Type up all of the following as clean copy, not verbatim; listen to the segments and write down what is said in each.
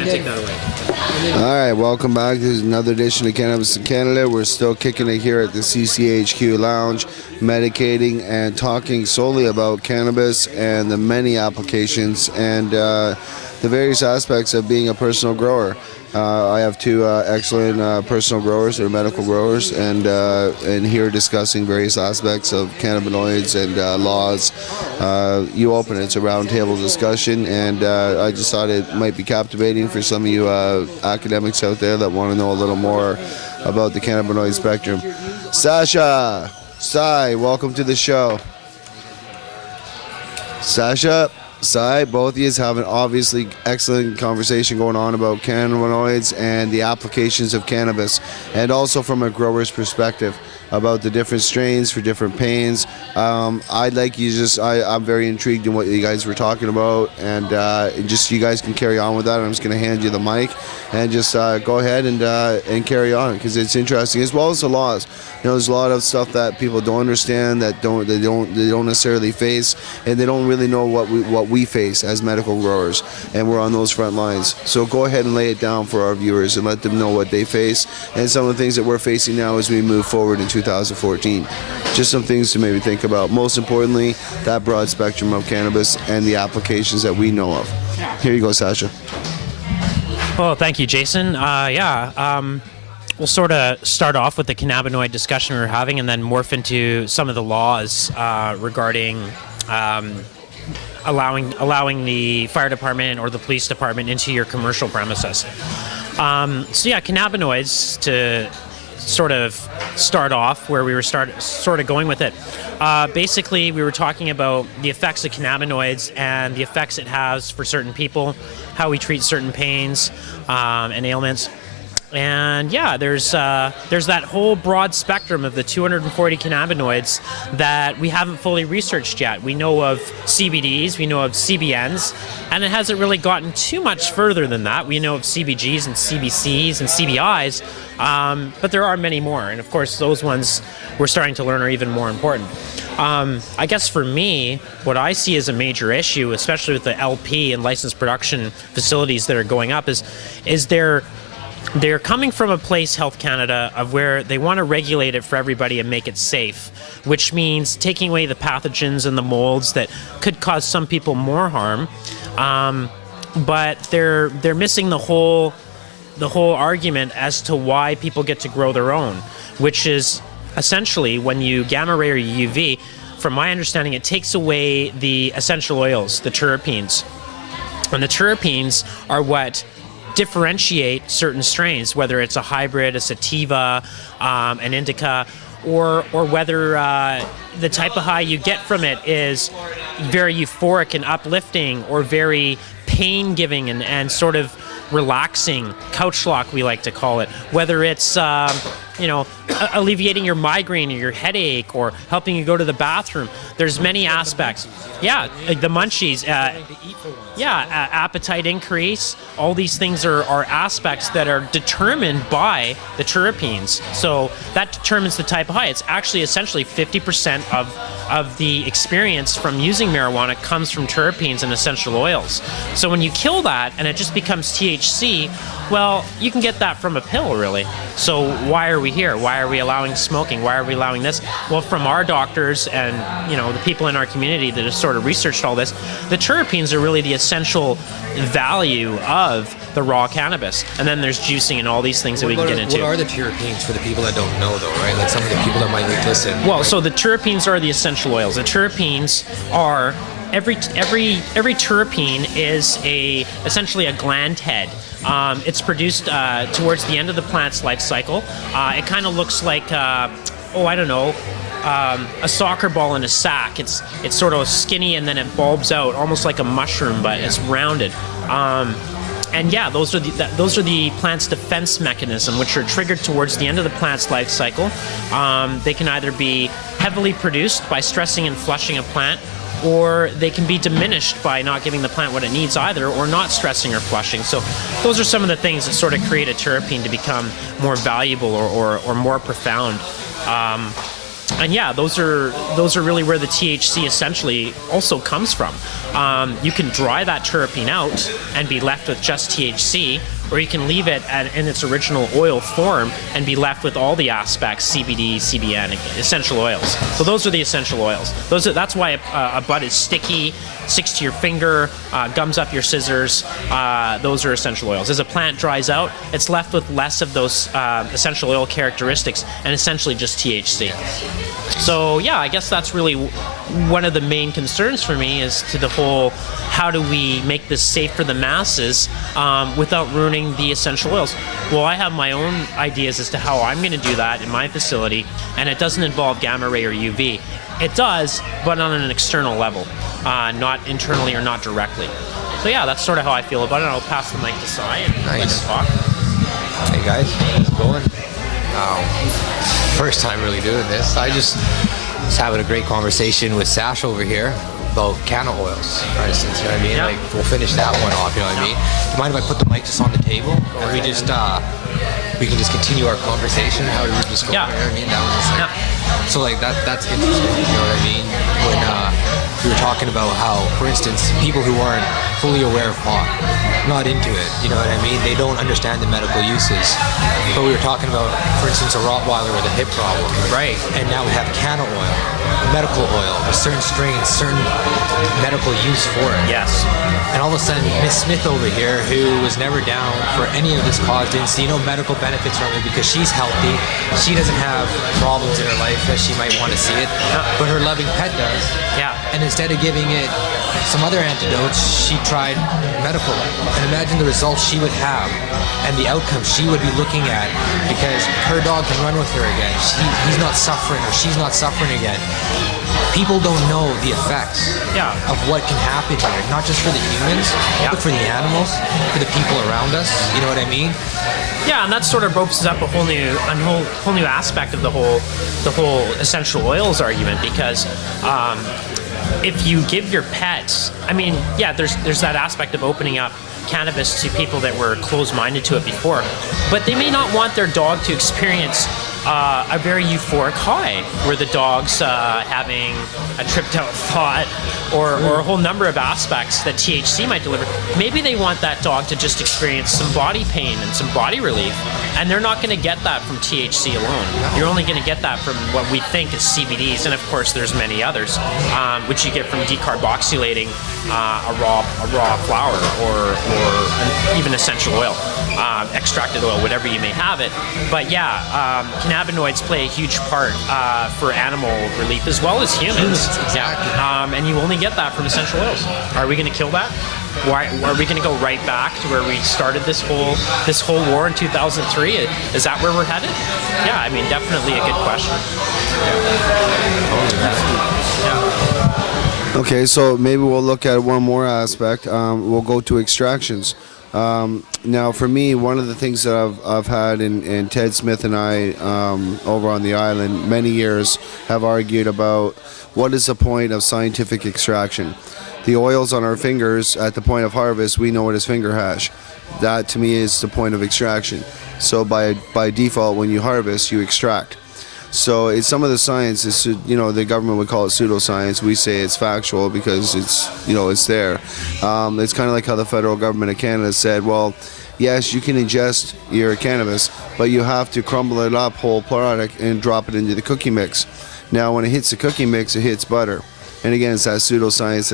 take that away. All right, welcome back. This is another edition of Cannabis in Canada. We're still kicking it here at the CCHQ Lounge, medicating and talking solely about cannabis and the many applications and the various aspects of being a personal grower. I have two excellent personal growers, they're medical growers, and here discussing various aspects of cannabinoids and laws. You open it, it's a roundtable discussion, and I just thought it might be captivating for some of you academics out there that want to know a little more about the cannabinoid spectrum. Sasha, Sai, welcome to the show. Sasha, Sai, both of you have an obviously excellent conversation going on about cannabinoids and the applications of cannabis, and also from a grower's perspective about the different strains for different pains. I'd like you I'm very intrigued in what you guys were talking about, and just you guys can carry on with that. I'm just going to hand you the mic and just go ahead and carry on, because it's interesting, as well as the laws. You know, there's a lot of stuff that people don't understand, that they don't necessarily face, and they don't really know what we face as medical growers, and we're on those front lines. So go ahead and lay it down for our viewers and let them know what they face and some of the things that we're facing now as we move forward in 2014. Just some things to maybe think about. Most importantly, that broad spectrum of cannabis and the applications that we know of. Here you go, Sasha. Well, thank you, Jason. We'll sort of start off with the cannabinoid discussion we were having, and then morph into some of the laws regarding allowing the fire department or the police department into your commercial premises. Cannabinoids, to sort of start off where we were sort of going with it. Basically, we were talking about the effects of cannabinoids and the effects it has for certain people, how we treat certain pains and ailments. And yeah, there's that whole broad spectrum of the 240 cannabinoids that we haven't fully researched yet. We know of CBDs, we know of CBNs, and it hasn't really gotten too much further than that. We know of CBGs and CBCs and CBIs, but there are many more. And of course, those ones we're starting to learn are even more important. I guess for me, what I see as a major issue, especially with the LP and licensed production facilities that are going up, is they're coming from a place, Health Canada, of where they want to regulate it for everybody and make it safe, which means taking away the pathogens and the molds that could cause some people more harm. But they're missing the whole argument as to why people get to grow their own, which is essentially when you gamma ray or UV, from my understanding, it takes away the essential oils, the terpenes. And the terpenes are what differentiate certain strains, whether it's a hybrid, a sativa, an indica, or whether the type of high you get from it is very euphoric and uplifting, or very pain-giving and sort of relaxing, couch lock we like to call it, whether it's alleviating your migraine or your headache or helping you go to the bathroom. There's many aspects. Yeah, like the munchies, appetite increase. All these things are aspects that are determined by the terpenes. So that determines the type of high. It's actually essentially 50% of the experience from using marijuana comes from terpenes and essential oils. So when you kill that and it just becomes THC, well, you can get that from a pill, really. So why are we here? Why are we allowing smoking? Why are we allowing this? Well, from our doctors and the people in our community that have sort of researched all this, the terpenes are really the essential value of the raw cannabis. And then there's juicing and all these things that we can get into. What are the terpenes for the people that don't know, though, right? Like some of the people that might listen. Well, so the terpenes are the essential oils. The terpenes are every terpene is essentially a gland head. It's produced towards the end of the plant's life cycle. It kind of looks like a soccer ball in a sack. It's sort of skinny and then it bulbs out, almost like a mushroom, but it's rounded. And yeah, those are the plant's defense mechanism, which are triggered towards the end of the plant's life cycle. They can either be heavily produced by stressing and flushing a plant, or they can be diminished by not giving the plant what it needs either, or not stressing or flushing. So those are some of the things that sort of create a terpene to become more valuable or more profound. And yeah, those are really where the THC essentially also comes from. You can dry that terpene out and be left with just THC, or you can leave it in its original oil form and be left with all the aspects, CBD, CBN, essential oils. So those are the essential oils. That's why a bud is sticky, sticks to your finger, gums up your scissors. Those are essential oils. As a plant dries out, it's left with less of those essential oil characteristics and essentially just THC. So yeah, I guess that's really one of the main concerns for me, is to the whole, how do we make this safe for the masses without ruining the essential oils? Well, I have my own ideas as to how I'm going to do that in my facility, and it doesn't involve gamma ray or UV. It does, but on an external level, not internally or not directly. So yeah, that's sort of how I feel about it. I'll pass the mic to Sai and let him talk. Hey guys, how's it going? First time really doing this. I just was having a great conversation with Sash over here about canna oils, for instance, you know what I mean? Yeah. Like, we'll finish that one off, you know what I mean? Do you mind if I put the mic just on the table? And we just, we can just continue our conversation, how we were just going, Yeah. you know what I mean? That was like, so like, that's interesting, you know what I mean? When we were talking about how, for instance, people who aren't fully aware of pot, not into it, you know what I mean? They don't understand the medical uses. But we were talking about, for instance, a Rottweiler with a hip problem. Right. And now we have canna oil, medical oil, with certain strains, certain medical use for it. Yes. And all of a sudden, Miss Smith over here, who was never down for any of this cause, didn't see no medical benefits from it because she's healthy. She doesn't have problems in her life that she might want to see it, but her loving pet does. Yeah. And instead of giving it some other antidotes, she tried medical. And imagine the results she would have and the outcomes she would be looking at, because her dog can run with her again. He's not suffering, or she's not suffering again. People don't know the effects of what can happen here, not just for the humans, but for the animals, for the people around us. You know what I mean? Yeah, and that sort of opens up a whole new aspect of the whole essential oils argument, because if you give your pets, I mean, yeah, there's that aspect of opening up cannabis to people that were closed-minded to it before, but they may not want their dog to experience a very euphoric high, where the dog's having a tripped out thought, or a whole number of aspects that THC might deliver. Maybe they want that dog to just experience some body pain and some body relief, and they're not going to get that from THC alone. You're only going to get that from what we think is CBDs, and of course there's many others, which you get from decarboxylating a raw flower, or even essential oil, extracted oil, whatever you may have it. But yeah, cannabinoids play a huge part for animal relief as well as humans. Exactly. And you only get that from essential oils. Are we going to kill that? Why are we going to go right back to where we started this whole war in 2003? Is that where we're headed? Yeah, I mean, definitely a good question. Okay, so maybe we'll look at one more aspect. We'll go to extractions. Now, for me, one of the things that I've had, and Ted Smith and I over on the island many years have argued about, what is the point of scientific extraction? The oils on our fingers at the point of harvest, we know it as finger hash. That to me is the point of extraction. So by default, when you harvest, you extract. So it's some of the science is, the government would call it pseudoscience. We say it's factual because it's, it's there. It's kind of like how the federal government of Canada said, well, yes, you can ingest your cannabis, but you have to crumble it up, whole product, and drop it into the cookie mix. Now, when it hits the cookie mix, it hits butter. And again, it's that pseudoscience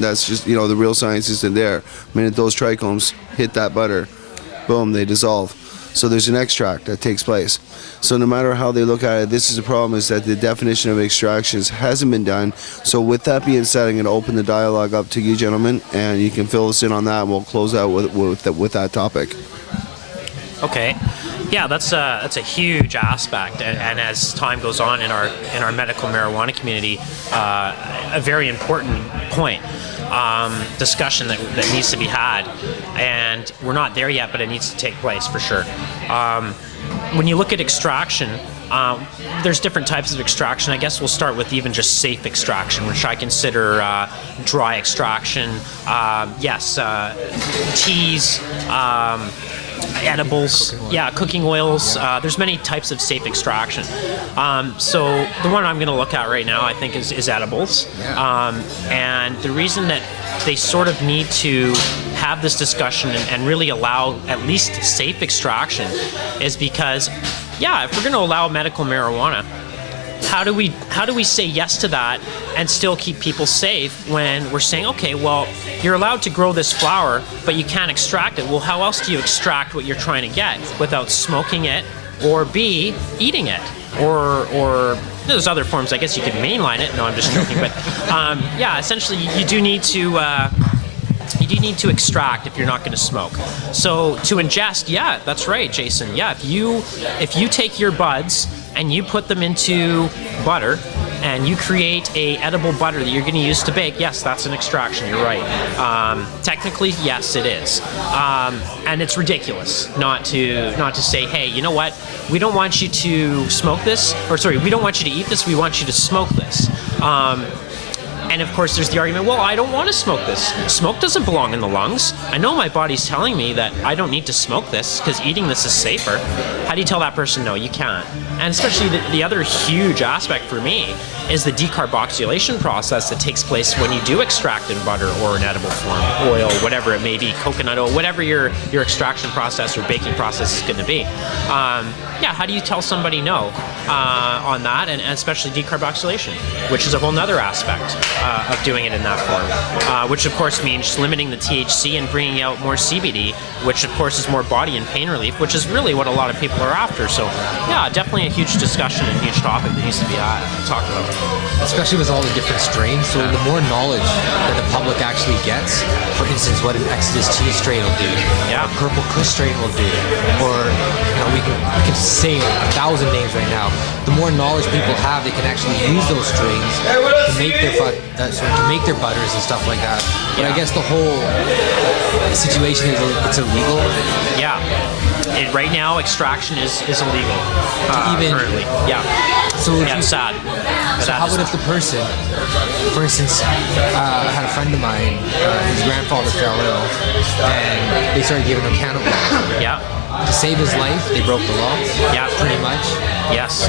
that's just, the real science isn't there. The minute those trichomes hit that butter, boom, they dissolve. So there's an extract that takes place. So no matter how they look at it, this is the problem, is that the definition of extractions hasn't been done. So with that being said, I'm going to open the dialogue up to you gentlemen, and you can fill us in on that, and we'll close out with that topic. Okay. Yeah, that's a huge aspect, and as time goes on in our medical marijuana community, a very important point. Discussion that needs to be had, and we're not there yet, but it needs to take place for sure. When you look at extraction, there's different types of extraction. I guess we'll start with even just safe extraction, which I consider dry extraction. Yes, teas, edibles, cooking oils. There's many types of safe extraction. So the one I'm going to look at right now, I think, is edibles. And the reason that they sort of need to have this discussion and really allow at least safe extraction is because, if we're going to allow medical marijuana, how do we say yes to that and still keep people safe when we're saying, okay, well, you're allowed to grow this flower, but you can't extract it. Well, how else do you extract what you're trying to get without smoking it, or B, eating it, or there's other forms. I guess you could mainline it. No, I'm just joking. But essentially, you do need to. You do need to extract if you're not going to smoke. So to ingest, that's right, Jason. Yeah, if you take your buds and you put them into butter and you create a edible butter that you're going to use to bake, yes, that's an extraction. You're right. Technically, yes, it is. And it's ridiculous not to say, hey, you know what? We don't want you to smoke this, we don't want you to eat this. We want you to smoke this. And of course, there's the argument, well, I don't want to smoke this. Smoke doesn't belong in the lungs. I know my body's telling me that I don't need to smoke this because eating this is safer. How do you tell that person, no, you can't? And especially the other huge aspect for me is the decarboxylation process that takes place when you do extract in butter or an edible form, oil, whatever it may be, coconut oil, whatever your extraction process or baking process is going to be. How do you tell somebody no on that, and especially decarboxylation, which is a whole nother aspect of doing it in that form, which of course means limiting the THC and bringing out more CBD, which of course is more body and pain relief, which is really what a lot of people are after. So definitely a huge discussion and huge topic that needs to be talked about. Especially with all the different strains, so the more knowledge that the public actually gets, for instance, what an Exodus 2 strain will do, a Purple Kush strain will do, or we can say 1,000 names right now. The more knowledge people have, they can actually use those strains to make their butters and stuff like that. But I guess the whole situation is it's illegal. Right now, extraction is illegal. Currently. So it's sad. So how about if the person, for instance, I had a friend of mine, his grandfather fell ill, and they started giving him cannabis. To save his life, they broke the law. Pretty much. Yes.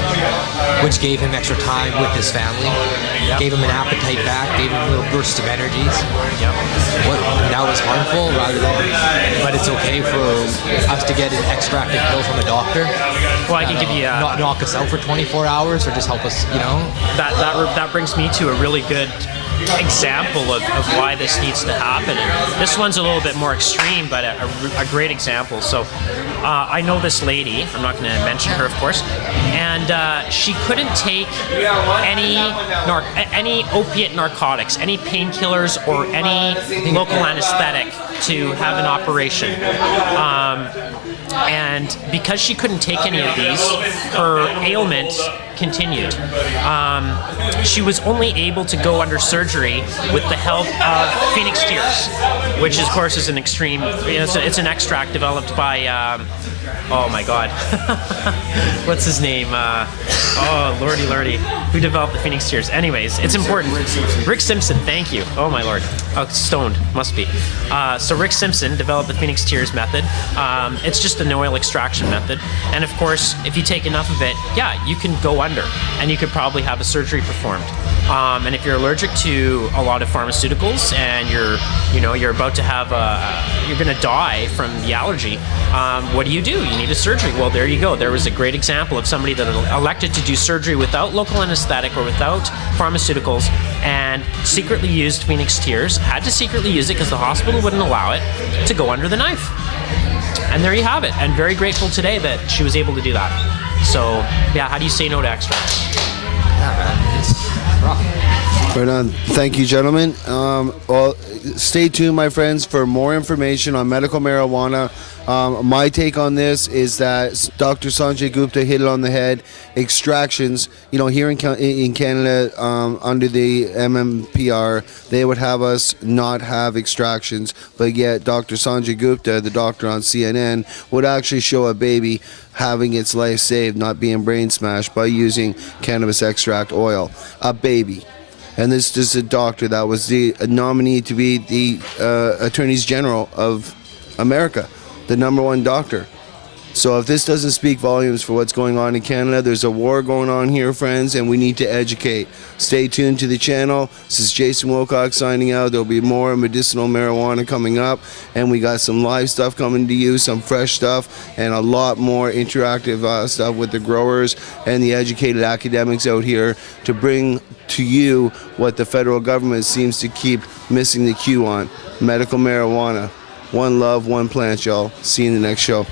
Which gave him extra time with his family. Gave him an appetite back. Gave him a little burst of energies. What now is harmful, but it's okay for us to get an extracted pill from a doctor. Well, I can give you not knock us out for 24 hours, or just help us. That brings me to a really good example of why this needs to happen. And this one's a little bit more extreme, but a great example. So I know this lady, I'm not going to mention her, of course, and she couldn't take any opiate narcotics, any painkillers, or any local anesthetic to have an operation. And because she couldn't take any of these, her ailment continued. She was only able to go under surgery with the help of Phoenix Tears, which of course is an extreme, it's an extract developed by, oh my God, what's his name? Oh, lordy, who developed the Phoenix Tears? Anyways, it's important. Rick Simpson, thank you. Oh my Lord. Oh, stoned, must be. So Rick Simpson developed the Phoenix Tears method. It's just an oil extraction method. And of course, if you take enough of it, you can go under, and you could probably have a surgery performed. And if you're allergic to a lot of pharmaceuticals and you're about to have you're going to die from the allergy, what do? You need a surgery. Well, there you go. There was a great example of somebody that elected to do surgery without local anesthetic or without pharmaceuticals, and secretly used Phoenix Tears, had to secretly use it because the hospital wouldn't allow it, to go under the knife. And there you have it. And very grateful today that she was able to do that. So, how do you say no to extracts? Man, it's rough. Right on. Thank you, gentlemen. Well, stay tuned, my friends, for more information on medical marijuana. My take on this is that Dr. Sanjay Gupta hit it on the head. Extractions, here in Canada, under the MMPR, they would have us not have extractions, but yet Dr. Sanjay Gupta, the doctor on CNN, would actually show a baby having its life saved, not being brain smashed, by using cannabis extract oil. A baby. And this is a doctor that was the nominee to be the Attorneys General of America. the number one doctor. So if this doesn't speak volumes for what's going on in Canada, there's a war going on here, friends, and we need to educate. Stay tuned to the channel. This is Jason Wilcox signing out. There'll be more medicinal marijuana coming up, and we got some live stuff coming to you, some fresh stuff, and a lot more interactive stuff with the growers and the educated academics out here to bring to you what the federal government seems to keep missing the cue on: medical marijuana. One love, one plant, y'all. See you in the next show.